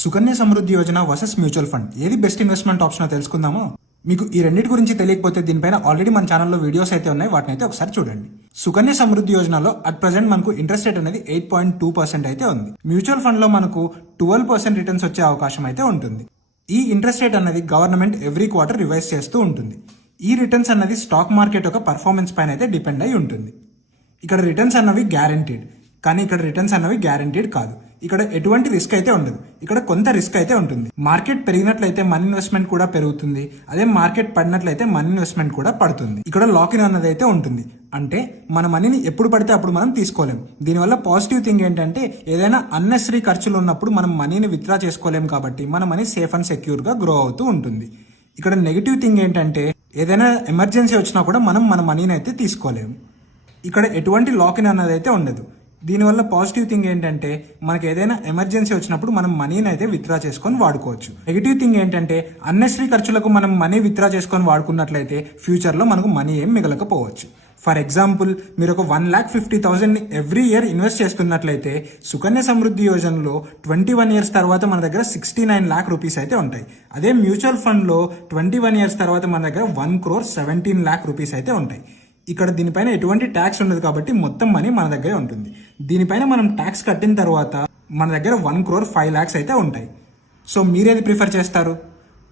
Sukanya Samriddhi Yojana versus mutual fund ఏది best investment option తెలుసుకుందామో. మీకు ఈ రెండింటి గురించి తెలియకపోతే దీనిపైన ఆల్రెడీ మన ఛానల్లో వీడియోస్ అయితే ఉన్నాయి, వాటిని అయితే ఒకసారి చూడండి. సుకన్య సమృద్ధి యోజనలో అట్ ప్రెజెంట్ మనకు ఇంట్రెస్ట్ రేట్ అనేది 8.2% అయితే ఉంది. మ్యూచువల్ ఫండ్ లో మనకు 12% రిటర్న్స్ వచ్చే అవకాశం అయితే ఉంటుంది. ఈ ఇంట్రెస్ట్ రేట్ అనేది గవర్నమెంట్ ఎవ్రీ క్వార్టర్ రివైజ్ చేస్తూ ఉంటుంది. ఈ రిటర్న్స్ అన్నది స్టాక్ మార్కెట్ యొక్క పర్ఫార్మెన్స్ పైన అయితే డిపెండ్ అయి ఉంటుంది. ఇక్కడ రిటర్న్స్ అన్నవి గ్యారంటీడ్, కానీ ఇక్కడ రిటర్న్స్ అన్నవి గ్యారంటీడ్ కాదు. ఇక్కడ ఎటువంటి రిస్క్ అయితే ఉండదు, ఇక్కడ కొంత రిస్క్ అయితే ఉంటుంది. మార్కెట్ పెరిగినట్లయితే మన ఇన్వెస్ట్మెంట్ కూడా పెరుగుతుంది, అదే మార్కెట్ పడినట్లయితే మన ఇన్వెస్ట్మెంట్ కూడా పడుతుంది. ఇక్కడ లాక్ ఇన్ అన్నది అయితే ఉంటుంది, అంటే మన మనీని ఎప్పుడు పడితే అప్పుడు మనం తీసుకోలేం. దీనివల్ల పాజిటివ్ థింగ్ ఏంటంటే ఏదైనా అన్నెసరీ ఖర్చులు ఉన్నప్పుడు మనం మనీని విత్డ్రా చేసుకోలేం, కాబట్టి మన మనీ సేఫ్ అండ్ సెక్యూర్ గా గ్రో అవుతూ ఉంటుంది. ఇక్కడ నెగిటివ్ థింగ్ ఏంటంటే ఏదైనా ఎమర్జెన్సీ వచ్చినా కూడా మనం మన మనీని అయితే తీసుకోలేము. ఇక్కడ ఎటువంటి లాక్ ఇన్ అన్నది అయితే ఉండదు. దీనివల్ల పాజిటివ్ థింగ్ ఏంటంటే మనకి ఏదైనా ఎమర్జెన్సీ వచ్చినప్పుడు మనం మనీని అయితే విత్డ్రా చేసుకొని వాడుకోవచ్చు. నెగిటివ్ థింగ్ ఏంటంటే అన్నెసరీ ఖర్చులకు మనం మనీ విత్డ్రా చేసుకొని వాడుకున్నట్లయితే ఫ్యూచర్లో మనకు మనీ ఏం మిగలకపోవచ్చు. ఫర్ ఎగ్జాంపుల్, మీరు ఒక 1,50,000 ఎవ్రీ ఇయర్ ఇన్వెస్ట్ చేస్తున్నట్లయితే సుకన్య సమృద్ధి యోజనలో 21 ఇయర్స్ తర్వాత మన దగ్గర 69 lakh రూపీస్ అయితే ఉంటాయి. అదే మ్యూచువల్ ఫండ్లో 21 ఇయర్స్ తర్వాత మన దగ్గర 1,17 lakh రూపీస్ అయితే ఉంటాయి. ఇక్కడ దీనిపైన ఎటువంటి ట్యాక్స్ ఉండదు, కాబట్టి మొత్తం మనీ మన దగ్గరే ఉంటుంది. దీనిపైన మనం ట్యాక్స్ కట్టిన తర్వాత మన దగ్గర 1,05 lakhs అయితే ఉంటాయి. సో మీరేది ప్రిఫర్ చేస్తారు?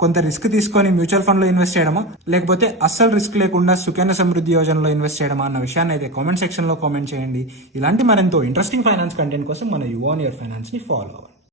కొంత రిస్క్ తీసుకొని మ్యూచువల్ ఫండ్లో ఇన్వెస్ట్ చేయడమా, లేకపోతే అస్సలు రిస్క్ లేకుండా సుకన్య సమృద్ధి యోజనలో ఇన్వెస్ట్ చేయడమా అన్న విషయాన్ని అయితే కామెంట్ సెక్షన్లో కామెంట్ చేయండి. ఇలాంటి మరెంతో ఇంట్రెస్టింగ్ ఫైనాన్స్ కంటెంట్ కోసం మన యు ఆన్ యువర్ ఫైనాన్స్ని ఫాలో అవ్వండి.